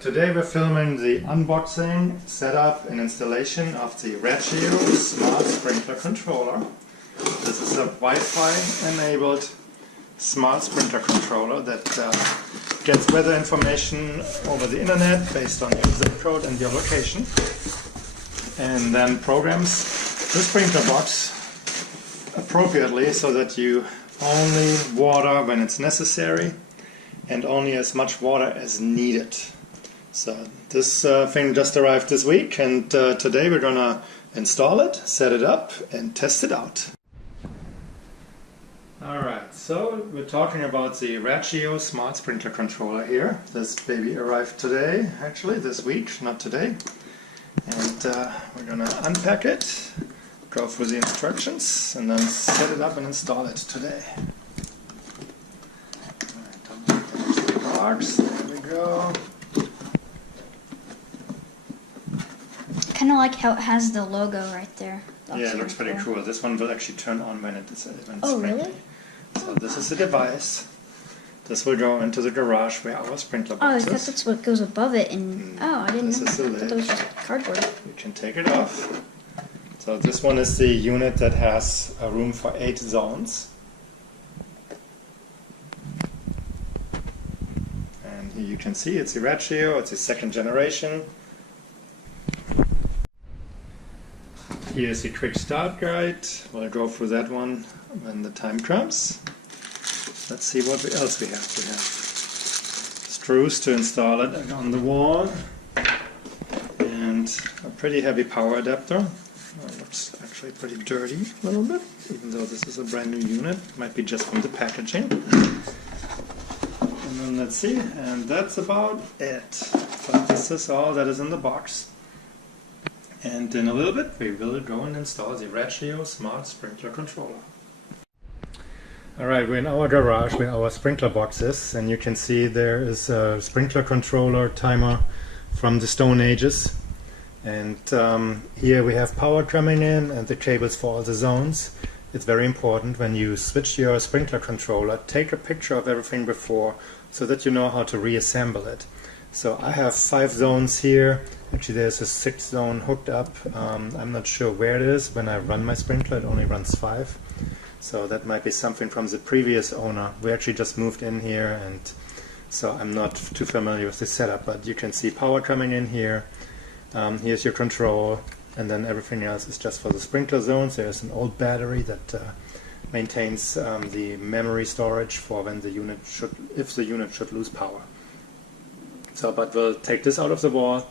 Alright, today we're filming the unboxing, setup and installation of the Rachio Smart Sprinkler Controller. This is a Wi-Fi enabled smart sprinkler controller that gets weather information over the internet based on your zip code and your location, and then programs the sprinkler box appropriately so that you only water when it's necessary and only as much water as needed. So this thing just arrived this week, and today we're gonna install it, set it up and test it out. Alright, so we're talking about the Rachio Smart Sprinkler Controller here. This baby arrived today, actually this week, not today. And we're gonna unpack it, go through the instructions and then set it up and install it today. Box. There we go. Kind of like how it has the logo right there. That's yeah, it looks pretty cool. This one will actually turn on when it's oh, really? So this is the device. This will go into the garage where our sprinkler box is. Oh, I thought that's what goes above it. And oh, I didn't know. This is the lid. I thought it was just cardboard. You can take it off. So this one is the unit that has a room for 8 zones. And here you can see it's the Rachio, it's the 2nd generation. Here's the quick start guide. We'll go through that one when the time comes. Let's see what else we have. We have screws to install it on the wall and a pretty heavy power adapter. It looks actually pretty dirty a little bit, even though this is a brand new unit. It might be just from the packaging. And then let's see, and that's about it. So this is all that is in the box. And in a little bit we will go and install the Rachio Smart Sprinkler Controller. Alright, we're in our garage where our sprinkler box is, and you can see there is a sprinkler controller timer from the Stone Ages. And here we have power coming in and the cables for all the zones. It's very important when you switch your sprinkler controller, take a picture of everything before so that you know how to reassemble it. So I have 5 zones here. Actually there's a 6th zone hooked up. I'm not sure where it is. When I run my sprinkler it only runs 5. So that might be something from the previous owner. We actually just moved in here, and so I'm not too familiar with the setup, but you can see power coming in here. Here's your control, and then everything else is just for the sprinkler zones. There's an old battery that maintains the memory storage for when the unit should, if the unit should lose power. So, but we'll take this out of the wall,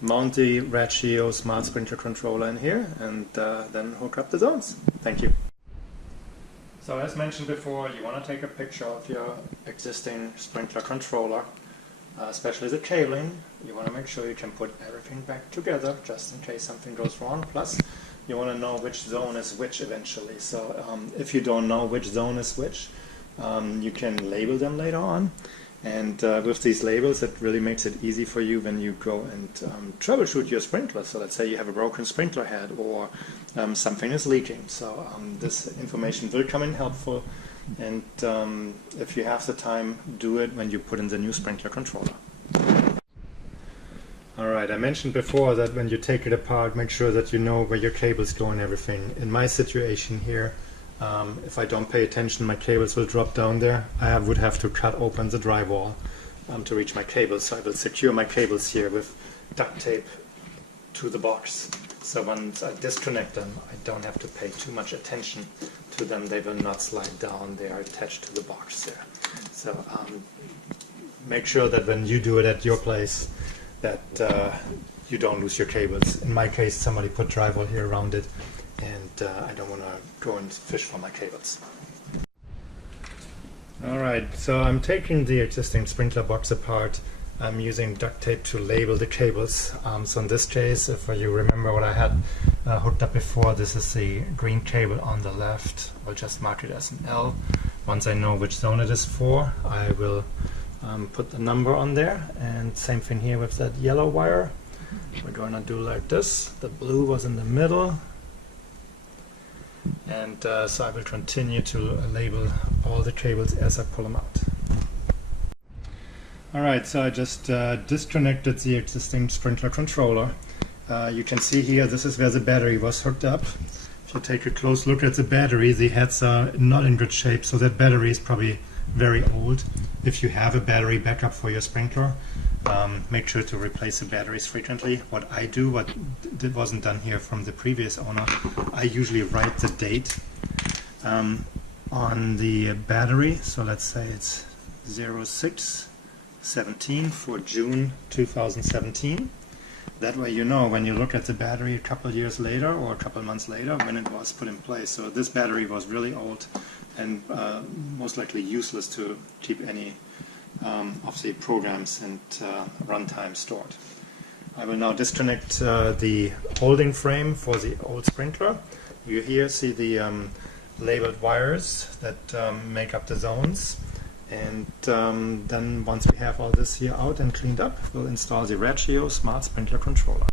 mount the Rachio Smart Sprinkler Controller in here, and then hook up the zones. Thank you. So as mentioned before, you want to take a picture of your existing sprinkler controller, especially the cabling. You want to make sure you can put everything back together just in case something goes wrong. Plus, you want to know which zone is which eventually. So if you don't know which zone is which, you can label them later on. And with these labels, it really makes it easy for you when you go and troubleshoot your sprinkler. So let's say you have a broken sprinkler head or something is leaking. So this information will come in helpful. And if you have the time, do it when you put in the new sprinkler controller. Alright, I mentioned before that when you take it apart, make sure that you know where your cables go and everything. In my situation here, if I don't pay attention, my cables will drop down there. I would have to cut open the drywall to reach my cables. So I will secure my cables here with duct tape to the box. So once I disconnect them, I don't have to pay too much attention to them. They will not slide down. They are attached to the box there. So make sure that when you do it at your place that you don't lose your cables. In my case, somebody put drywall here around it, and I don't want to go and fish for my cables. Alright, so I'm taking the existing sprinkler box apart. I'm using duct tape to label the cables. So in this case, if you remember what I had hooked up before, this is the green cable on the left. I'll just mark it as an L. Once I know which zone it is for, I will put the number on there. And same thing here with that yellow wire. We're going to do like this. The blue was in the middle. And so I will continue to label all the cables as I pull them out. Alright, so I just disconnected the existing sprinkler controller. You can see here, this is where the battery was hooked up. If you take a close look at the battery, the heads are not in good shape, so that battery is probably very old. If you have a battery backup for your sprinkler, make sure to replace the batteries frequently. What I do, what wasn't done here from the previous owner, I usually write the date on the battery. So let's say it's 06/17 for June 2017. That way you know when you look at the battery a couple of years later or a couple of months later when it was put in place. So this battery was really old and most likely useless to keep any of the programs and runtime stored. I will now disconnect the holding frame for the old sprinkler. You here see the labeled wires that make up the zones. And then once we have all this here out and cleaned up, we'll install the Rachio Smart Sprinkler Controller.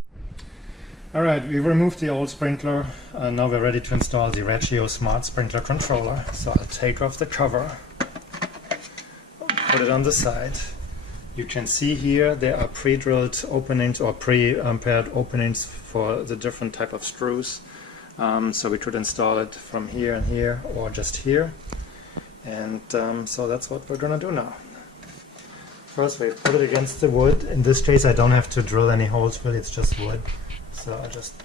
Alright, we removed the old sprinkler. Now we're ready to install the Rachio Smart Sprinkler Controller. So I'll take off the cover, put it on the side. You can see here there are pre-drilled openings or pre-paired openings for the different type of screws. So we could install it from here and here or just here. And so that's what we're going to do now. First we put it against the wood. In this case I don't have to drill any holes really, it's just wood. So I just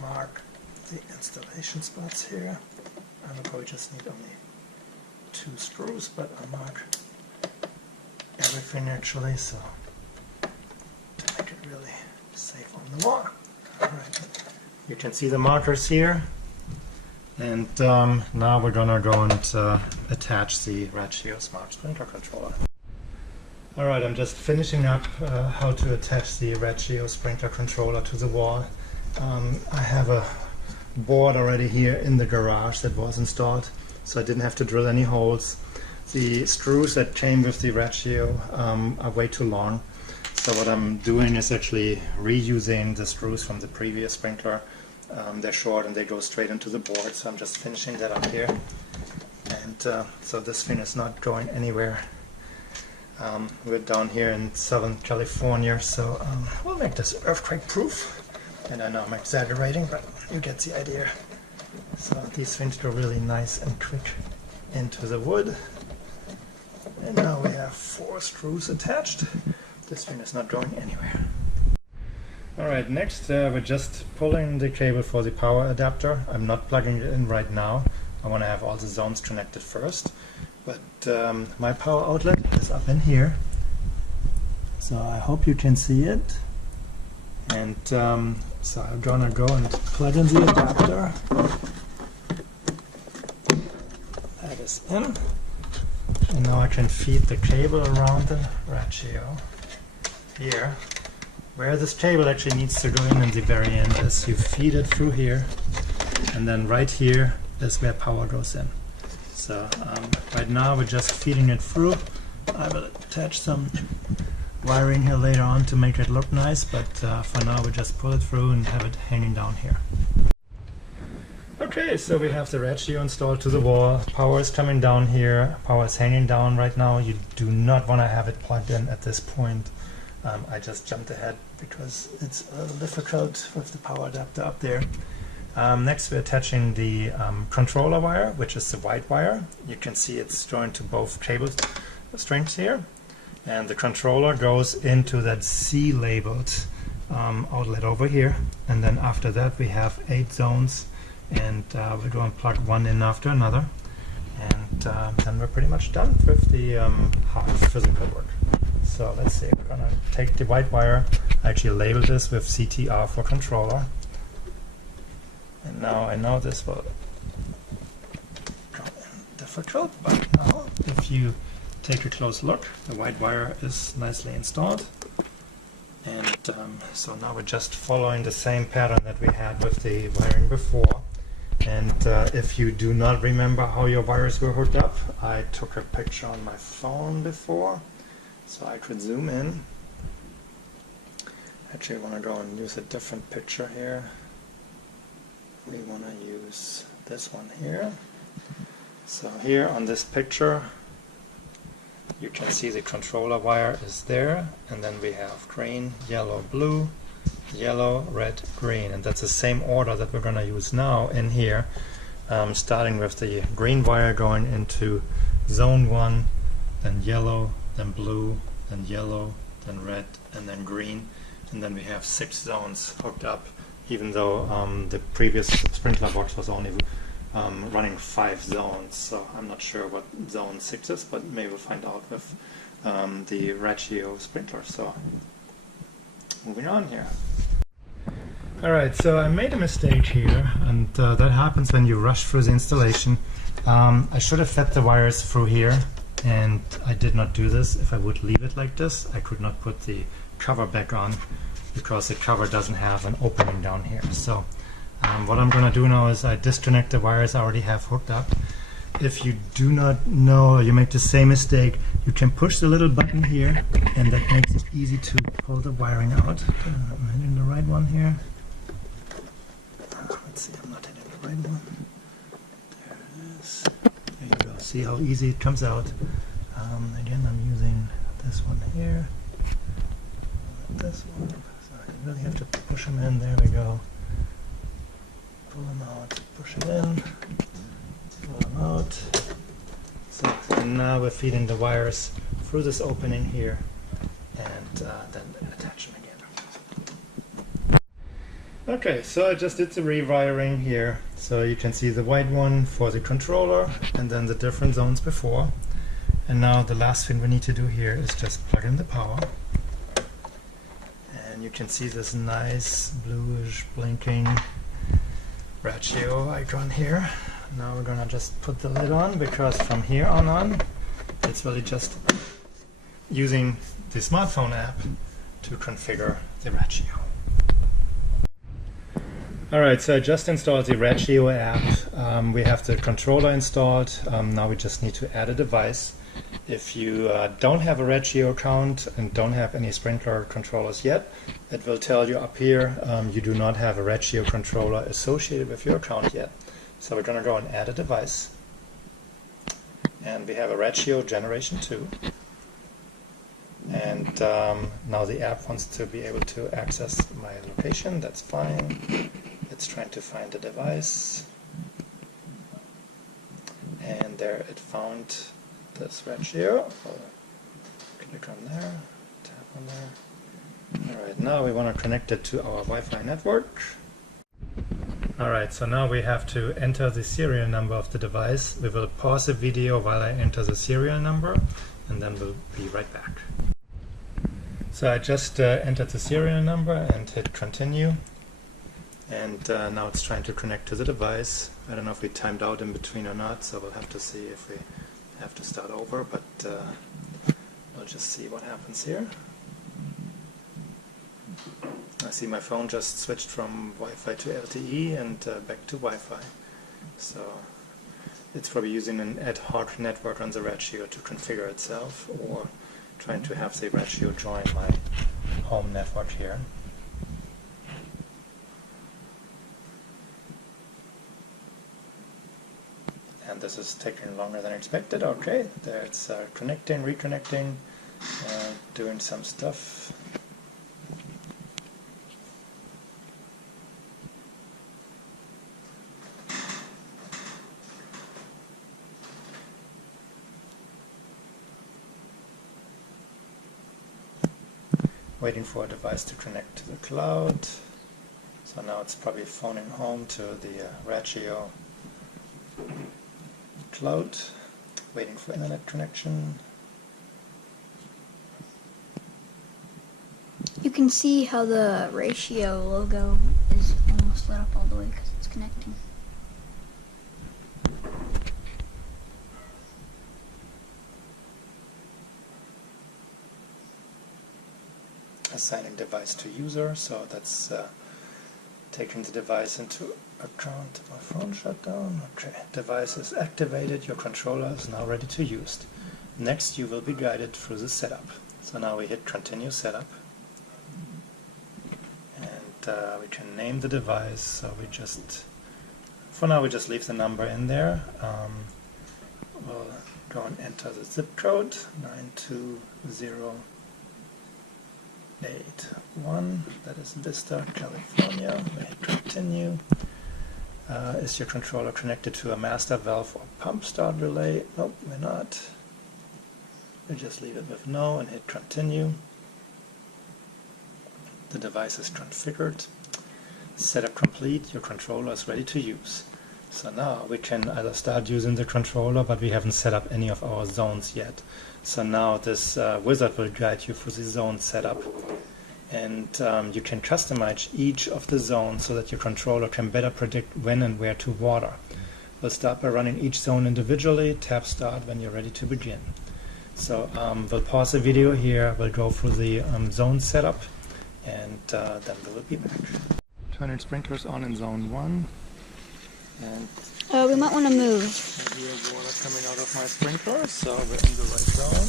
mark the installation spots here. I will probably just need only 2 screws, but I mark everything actually, so to make it really safe on the wall. Alright, you can see the markers here. And now we're gonna go and attach the Rachio Smart Sprinkler Controller. Alright, I'm just finishing up how to attach the Rachio Sprinkler Controller to the wall. I have a board already here in the garage that was installed, so I didn't have to drill any holes. The screws that came with the Rachio are way too long, so what I'm doing is actually reusing the screws from the previous sprinkler. They're short and they go straight into the board, so I'm just finishing that up here. And so this thing is not going anywhere. We're down here in Southern California, so we'll make this earthquake proof. And I know I'm exaggerating, but you get the idea. So these things go really nice and quick into the wood. And now we have 4 screws attached. This thing is not going anywhere. Alright, next we're just pulling the cable for the power adapter. I'm not plugging it in right now. I want to have all the zones connected first. But my power outlet is up in here. So I hope you can see it. And so I'm gonna go and plug in the adapter. That is in. And now I can feed the cable around the Rachio here. Where this cable actually needs to go in the very end is you feed it through here, and then right here is where power goes in. So right now we're just feeding it through. I will attach some wiring here later on to make it look nice, but for now we just pull it through and have it hanging down here. Okay, so we have the Rachio installed to the wall. Power is coming down here. Power is hanging down right now. You do not want to have it plugged in at this point. I just jumped ahead because it's a little difficult with the power adapter up there. Next we're attaching the controller wire, which is the white wire. You can see it's joined to both cable strings here. And the controller goes into that C-labeled outlet over here. And then after that we have 8 zones, and we're going to plug one in after another. And then we're pretty much done with the hard physical work. So let's see, we're gonna take the white wire. I actually labeled this with CTR for controller. And now I know this will come in difficult, but now if you take a close look, the white wire is nicely installed. And so now we're just following the same pattern that we had with the wiring before. And if you do not remember how your wires were hooked up, I took a picture on my phone before. So I could zoom in. Actually, I want to go and use a different picture here. We want to use this one here. So here on this picture, You can see the controller wire is there, and then we have green, yellow, blue, yellow, red, green, and that's the same order that we're going to use now in here, starting with the green wire going into zone 1, then yellow, then blue, then yellow, then red, and then green, and then we have 6 zones hooked up, even though the previous sprinkler box was only running 5 zones, so I'm not sure what zone 6 is, but maybe we'll find out with the Rachio sprinkler. So moving on here. Alright, so I made a mistake here, and that happens when you rush through the installation. I should have fed the wires through here, and I did not do this. If I would leave it like this, I could not put the cover back on because the cover doesn't have an opening down here. So what I'm going to do now is I disconnect the wires I already have hooked up. If you do not know, you make the same mistake, you can push the little button here, and that makes it easy to pull the wiring out. I'm hitting the right one here. Let's see, I'm not hitting the right one. There it is. There you go. See how easy it comes out. Again, I'm using this one here. This one. So you really have to push them in. There we go. Pull them out. Push it in. Pull them out. So and now we're feeding the wires through this opening here, and then attach them again. Okay, so I just did the rewiring here. So you can see the white one for the controller, and then the different zones before. And now the last thing we need to do here is just plug in the power. And you can see this nice bluish blinking Rachio icon here. Now we're gonna just put the lid on, because from here on it's really just using the smartphone app to configure the Rachio. Alright, so I just installed the Rachio app. We have the controller installed. Now we just need to add a device. If you don't have a Rachio account and don't have any sprinkler controllers yet, it will tell you up here you do not have a Rachio controller associated with your account yet. So we're going to go and add a device. And we have a Rachio Generation 2. And now the app wants to be able to access my location. That's fine. It's trying to find the device. And there it found this Rachio. Click on there, tap on there. Alright, now we want to connect it to our Wi-Fi network. Alright, so now we have to enter the serial number of the device. We will pause the video while I enter the serial number, and then we'll be right back. So I just entered the serial number and hit continue. And now it's trying to connect to the device. I don't know if we timed out in between or not, so we'll have to see if we have to start over, but we'll just see what happens here. I see my phone just switched from Wi-Fi to LTE and back to Wi-Fi. So it's probably using an ad hoc network on the Rachio to configure itself, or trying to have the Rachio join my home network here. And this is taking longer than expected. Okay, there it's connecting, reconnecting, doing some stuff. Waiting for a device to connect to the cloud. So now it's probably phoning home to the Rachio cloud, waiting for internet connection. You can see how the Rachio logo is almost lit up all the way because it's connecting. Assigning device to user, so that's taking the device into account. My phone shut down. Okay, device is activated, your controller is now ready to use. Next you will be guided through the setup. So now we hit continue setup, and we can name the device. So we just, for now we just leave the number in there. We'll go and enter the zip code 92081. That is Vista, California. We hit continue. Is your controller connected to a master valve or pump start relay? Nope, we're not. We just leave it with no and hit continue. The device is configured. Setup complete. Your controller is ready to use. So now we can either start using the controller, but we haven't set up any of our zones yet. So now this wizard will guide you through the zone setup. And you can customize each of the zones so that your controller can better predict when and where to water. We'll start by running each zone individually. Tap start when you're ready to begin. So we'll pause the video here, we'll go through the zone setup, and then we will be back. Turning sprinklers on in zone 1. And we might want to move. I hear water coming out of my sprinkler, so we're in the right zone.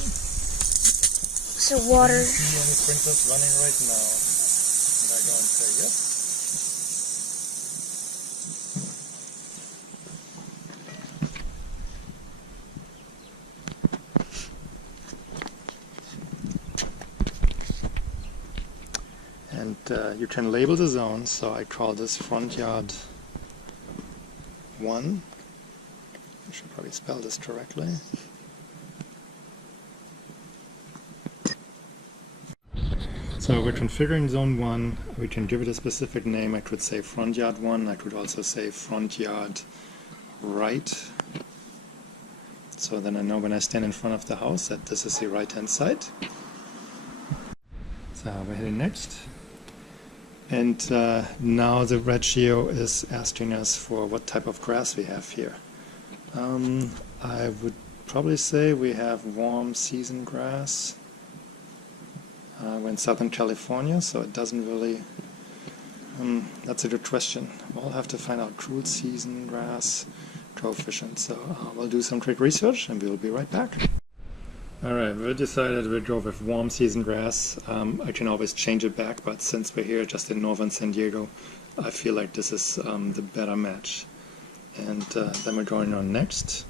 So water. Do you see any sprinklers running right now? And I go and say yes. And you can label the zones, so I call this front yard 1. I should probably spell this correctly. So we're configuring zone 1. We can give it a specific name. I could say front yard 1. I could also say front yard right. So then I know when I stand in front of the house that this is the right hand side. So we're hitting next. And now the Rachio is asking us for what type of grass we have here. I would probably say we have warm season grass. We're in Southern California, so it doesn't really... that's a good question. We'll have to find out cool season grass coefficient. So we'll do some quick research and we'll be right back. Alright, we decided we'd go with warm season grass. I can always change it back, but since we're here just in northern San Diego, I feel like this is the better match. And then we're going on next.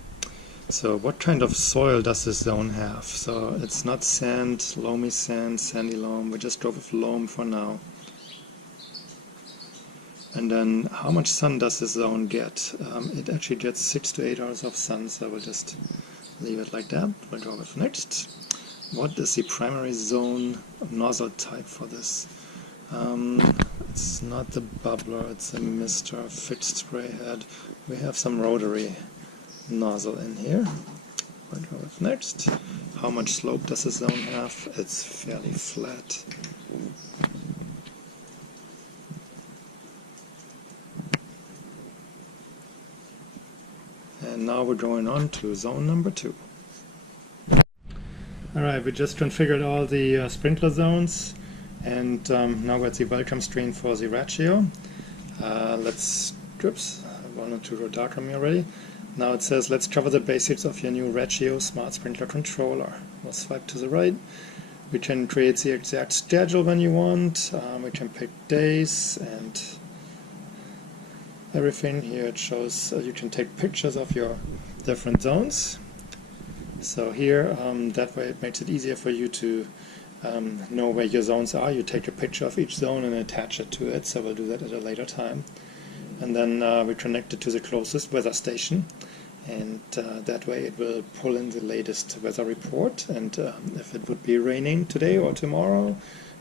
So what kind of soil does this zone have? So it's not sand, loamy sand, sandy loam. We just go with loam for now. And then how much sun does this zone get? It actually gets 6 to 8 hours of sun, so we'll just leave it like that. We'll go with next. What is the primary zone nozzle type for this? It's not the bubbler, it's a mister, fixed spray head. We have some rotary nozzle in here. We'll go with next. How much slope does the zone have? It's fairly flat. And now we're going on to zone number 2. Alright, we just configured all the sprinkler zones, and now we're at the welcome screen for the Rachio. Oops, I wanted to go dark on me already. Now it says, let's cover the basics of your new Rachio Smart Sprinkler Controller. We'll swipe to the right. We can create the exact schedule when you want. We can pick days and everything. Here it shows you can take pictures of your different zones. So here, that way it makes it easier for you to know where your zones are. You take a picture of each zone and attach it to it, so we'll do that at a later time. And then we connect it to the closest weather station, and that way it will pull in the latest weather report, and if it would be raining today or tomorrow,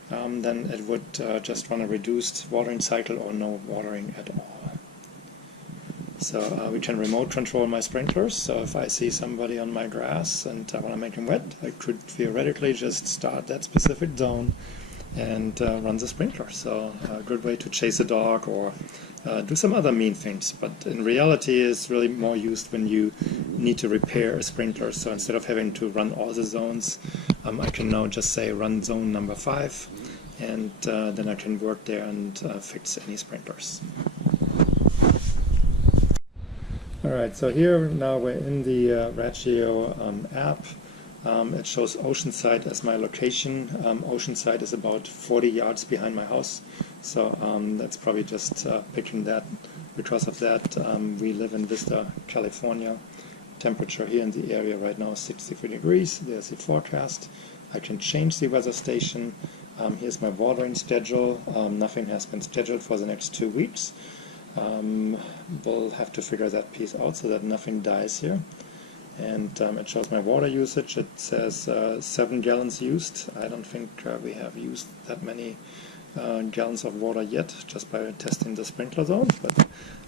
then it would just run a reduced watering cycle or no watering at all. So we can remote control my sprinklers, so if I see somebody on my grass and I want to make them wet, I could theoretically just start that specific zone and run the sprinkler. So a good way to chase a dog or do some other mean things, but in reality it's really more used when you need to repair a sprinkler. So instead of having to run all the zones, I can now just say run zone number 5, and then I can work there and fix any sprinklers. Alright, so here now we're in the Rachio app. It shows Oceanside as my location. Oceanside is about 40 yards behind my house, so that's probably just picking that. Because of that, we live in Vista, California. It temperature here in the area right now is 63 degrees. There's the forecast. I can change the weather station. Here's my watering schedule. Nothing has been scheduled for the next 2 weeks. We'll have to figure that piece out so that nothing dies here. And it shows my water usage. It says 7 gallons used. I don't think we have used that many gallons of water yet, just by testing the sprinkler zone, but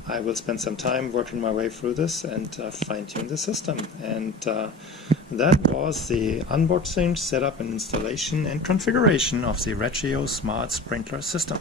I will spend some time working my way through this and fine-tune the system. And that was the unboxing, setup and installation and configuration of the Rachio Smart Sprinkler system.